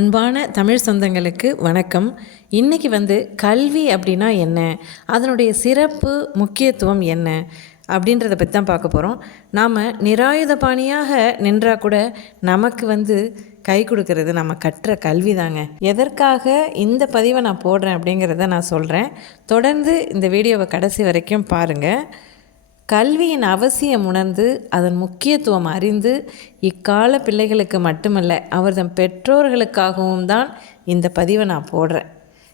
அன்பான தமிழ் சொந்தங்களுக்கு வணக்கம். இன்றைக்கி வந்து கல்வி அப்படின்னா என்ன? அதனுடைய சிறப்பு முக்கியத்துவம் என்ன? அப்படின்றத பற்றி தான் பார்க்க போகிறோம் நாம் நிராயுதபாணியாக நின்றால் கூட நமக்கு வந்து கை கொடுக்கறது நம்ம கற்ற கல்வி தாங்க. எதற்காக இந்த பதிவை நான் போடுறேன் அப்படிங்கிறத நான் சொல்கிறேன் தொடர்ந்து இந்த வீடியோவை கடைசி வரைக்கும் பாருங்கள் கல்வியின் அவசியம் உணர்ந்து அதன் முக்கியத்துவம் அறிந்து இக்கால பிள்ளைகளுக்கு மட்டுமல்ல அவர்தம் பெற்றோர்களுக்காகவும் தான் இந்த பதிவை நான் போடுறேன்.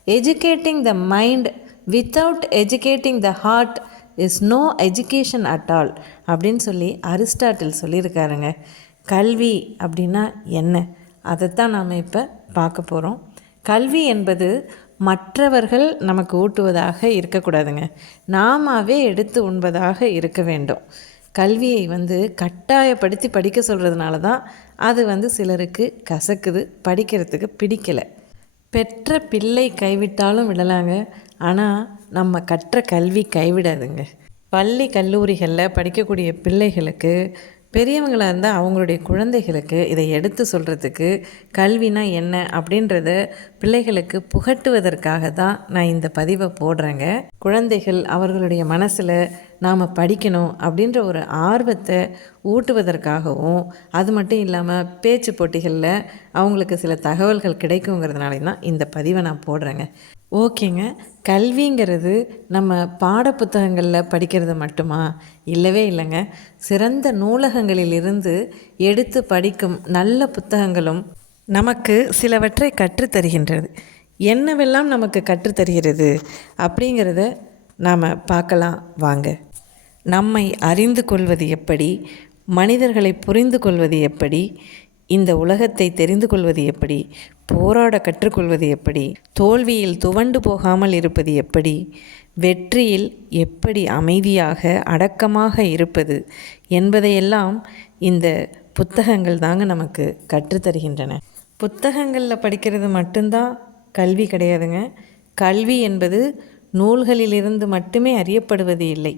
Educating the mind without educating the heart is no education at all அப்படின்னு சொல்லி அரிஸ்டாட்டில் சொல்லியிருக்காருங்க. கல்வி அப்படின்னா என்ன? அதைத்தான் நாம் இப்போ பார்க்க போகிறோம் கல்வி என்பது மற்றவர்கள் நமக்கு ஊட்டுவதாக இருக்கக்கூடாதுங்க. நாமாவே எடுத்து உண்பதாக இருக்க வேண்டும். கல்வியை வந்து கட்டாயப்படுத்தி படிக்க சொல்கிறதுனால தான் அது வந்து சிலருக்கு கசக்குது படிக்கிறதுக்கு பிடிக்கலை. பெற்ற பிள்ளை கைவிட்டாலும் விடலாங்க. ஆனால் நம்ம கற்ற கல்வி கைவிடாதுங்க. பள்ளி கல்லூரிகளில் படிக்கக்கூடிய பிள்ளைகளுக்கு பெரியவங்களாக இருந்தால் அவங்களுடைய குழந்தைகளுக்கு இதை எடுத்து சொல்கிறதுக்கு கல்வினா என்ன அப்படின்றத பிள்ளைகளுக்கு புகட்டுவதற்காக தான் நான் இந்த பதிவை போடுறேங்க. குழந்தைகள் அவர்களுடைய மனசில் நாம் படிக்கணும் அப்படின்ற ஒரு ஆர்வத்தை ஊட்டுவதற்காகவும் அது மட்டும் இல்லாமல் பேச்சு போட்டிகளில் அவங்களுக்கு சில தகவல்கள் கிடைக்குங்கிறதுனால தான் இந்த பதிவை நான் போடுறேங்க. ஓகேங்க. கல்விங்கிறது நம்ம பாடப்புத்தகங்களில் படிக்கிறது மட்டுமா? இல்லவே இல்லைங்க. சிறந்த நூலகங்களிலிருந்து எடுத்து படிக்கும் நல்ல புத்தகங்களும் நமக்கு சிலவற்றை கற்றுத்தருகின்றது. என்னவெல்லாம் நமக்கு கற்றுத்தருகிறது அப்படிங்கிறத நாம் பார்க்கலாம். வாங்க. நம்மை அறிந்து கொள்வது எப்படி? மனிதர்களை புரிந்து கொள்வது எப்படி? இந்த உலகத்தை தெரிந்து கொள்வது எப்படி? போராட கற்றுக்கொள்வது எப்படி? தோல்வியில் துவண்டு போகாமல் இருப்பது எப்படி? வெற்றியில் எப்படி அமைதியாக அடக்கமாக இருப்பது என்பதையெல்லாம் இந்த புத்தகங்கள் தாங்க நமக்கு கற்றுத்தருகின்றன புத்தகங்களில் படிக்கிறது மட்டும்தான் கல்வி கிடையாதுங்க. கல்வி என்பது நூல்களிலிருந்து மட்டுமே அறியப்படுவது இல்லை.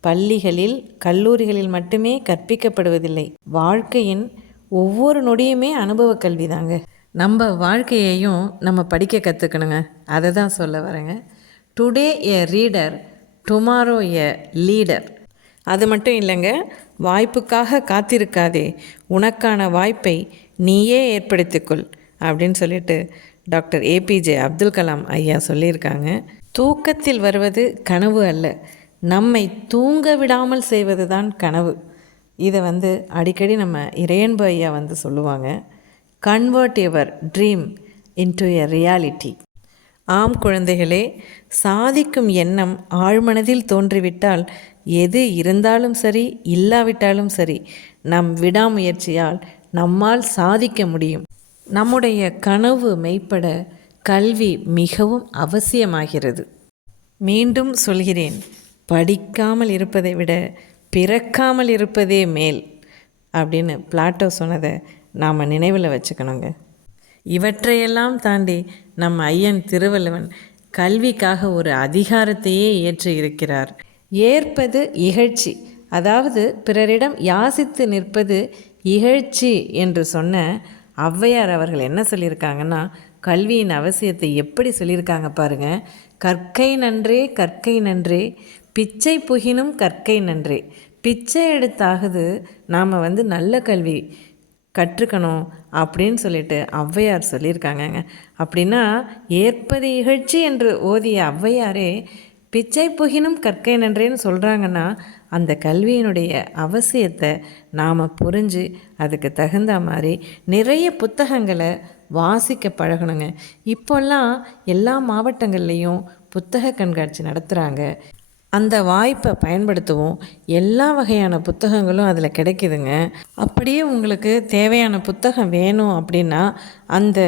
பள்ளிகளில் கல்லூரிகளில் மட்டுமே கற்பிக்கப்படுவதில்லை. வாழ்க்கையின் ஒவ்வொரு நொடியுமே அனுபவ கல்வி தாங்க நம்ம வாழ்க்கையையும் நம்ம படிக்க கற்றுக்கணுங்க அதை தான் சொல்ல வரேங்க. Today a reader tomorrow a leader அது மட்டும் இல்லைங்க. வாய்ப்புக்காக காத்திருக்காதே. உனக்கான வாய்ப்பை நீயே ஏற்படுத்திக்கொள் அப்படின்னு சொல்லிட்டு டாக்டர் ஏபிஜே அப்துல் கலாம் ஐயா சொல்லியிருக்காங்க. தூக்கத்தில் வருவது கனவு அல்ல. நம்மை தூங்க விடாமல் செய்வது தான் கனவு. இதை வந்து அடிக்கடி நம்ம இறையன்பு ஐயா வந்து சொல்லுவாங்க. Convert your dream into a reality ஆம் குழந்தைகளே சாதிக்கும் எண்ணம் ஆழ்மனதில் தோன்றிவிட்டால் எது இருந்தாலும் சரி இல்லாவிட்டாலும் சரி நம் விடாமுயற்சியால் நம்மால் சாதிக்க முடியும். நம்முடைய கனவு மெய்ப்பட கல்வி மிகவும் அவசியமாகிறது. மீண்டும் சொல்கிறேன் படிக்காமல் இருப்பதை விட பிறக்காமல் இருப்பதே மேல் அப்படின்னு பிளாட்டோ சொன்னதை நாம் நினைவில் வச்சுக்கணுங்க. இவற்றையெல்லாம் தாண்டி நம் ஐயன் திருவள்ளுவன் கல்விக்காக ஒரு அதிகாரத்தையே ஏற்று இருக்கிறார். ஏற்பது இகழ்ச்சி. அதாவது பிறரிடம் யாசித்து நிற்பது இகழ்ச்சி என்று சொன்ன ஔவையார் அவர்கள் என்ன சொல்லியிருக்காங்கன்னா கல்வியின் அவசியத்தை எப்படி சொல்லியிருக்காங்க பாருங்க. கற்கை நன்றே கற்கை நன்றே. பிச்சை புகினும் கற்கை நன்றே. பிச்சை எடுத்தாகுது நாம் வந்து நல்ல கல்வி. கற்றுக்கணும் அப்படின்னு சொல்லிட்டு ஔவையார் சொல்லியிருக்காங்கங்க. அப்படின்னா ஏற்பது இகழ்ச்சி என்று ஓதிய ஔவையாரே பிச்சை புகினும் கற்கை நன்றேன்னு சொல்கிறாங்கன்னா அந்த கல்வியினுடைய அவசியத்தை நாம் புரிஞ்சு அதுக்கு தகுந்த மாதிரி நிறைய புத்தகங்களை வாசிக்க பழகணுங்க. இப்போல்லாம் எல்லா மாவட்டங்கள்லேயும் புத்தக கண்காட்சி நடத்துகிறாங்க அந்த வாய்ப்பை பயன்படுத்துவோம் எல்லா வகையான புத்தகங்களும் அதில் கிடைக்குதுங்க. அப்படியே உங்களுக்கு தேவையான புத்தகம் வேணும் அப்படின்னா அந்த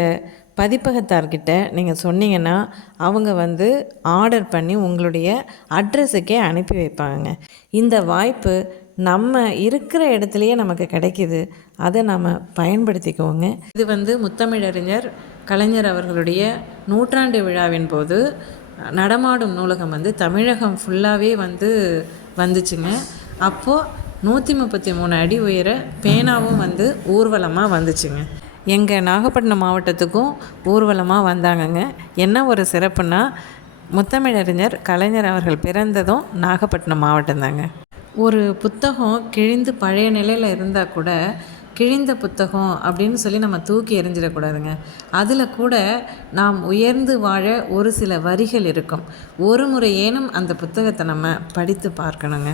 பதிப்பகத்தார்கிட்ட நீங்கள் சொன்னீங்கன்னா அவங்க வந்து ஆர்டர் பண்ணி உங்களுடைய அட்ரஸுக்கே அனுப்பி வைப்பாங்க. இந்த வாய்ப்பு நம்ம இருக்கிற இடத்துலையே நமக்கு கிடைக்கிது. அதை நம்ம பயன்படுத்திக்குவோங்க இது வந்து முத்தமிழறிஞர் கலைஞர் அவர்களுடைய நூற்றாண்டு விழாவின் போது நடமாடும் நூலகம் வந்து தமிழகம் ஃபுல்லாகவே வந்து வந்துச்சுங்க. அப்போது நூற்றி முப்பத்தி மூணு அடி உயர பேனாவும் வந்து ஊர்வலமாக வந்துச்சுங்க. எங்கள் நாகப்பட்டினம் மாவட்டத்துக்கும் ஊர்வலமாக வந்தாங்கங்க. என்ன ஒரு சிறப்புனா முத்தமிழறிஞர் கலைஞர் அவர்கள் பிறந்ததும் நாகப்பட்டினம் மாவட்டம் தாங்க ஒரு புத்தகம் கிழிந்து பழைய நிலையில் இருந்தால் கூட கிழிந்த புத்தகம் அப்படின்னு சொல்லி நம்ம தூக்கி எறிஞ்சிடக்கூடாதுங்க. அதில் கூட நாம் உயர்ந்து வாழ ஒரு சில வரிகள் இருக்கும். ஒரு முறையேனும் அந்த புத்தகத்தை நம்ம படித்து பார்க்கணுங்க.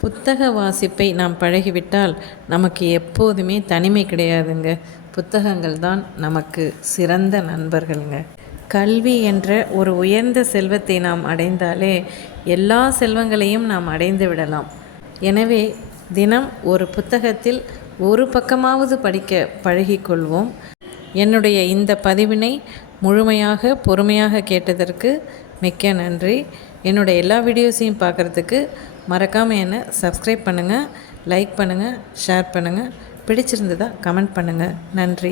புத்தக வாசிப்பை நாம் பழகிவிட்டால் நமக்கு எப்போதுமே தனிமை கிடையாதுங்க. புத்தகங்கள் தான் நமக்கு சிறந்த நண்பர்களுங்க. கல்வி என்ற ஒரு உயர்ந்த செல்வத்தை நாம் அடைந்தாலே எல்லா செல்வங்களையும் நாம் அடைந்து விடலாம். எனவே தினம் ஒரு புத்தகத்தில் ஒரு பக்கமாவது படிக்க பழகிக்கொள்வோம். என்னுடைய இந்த பதிவினை முழுமையாக பொறுமையாக கேட்டதற்கு மிக்க நன்றி. என்னுடைய எல்லா வீடியோஸையும் பார்க்குறதுக்கு மறக்காமல் என்னை சப்ஸ்கிரைப் பண்ணுங்கள் லைக் பண்ணுங்கள் ஷேர் பண்ணுங்கள் பிடிச்சிருந்ததா கமெண்ட் பண்ணுங்கள் நன்றி.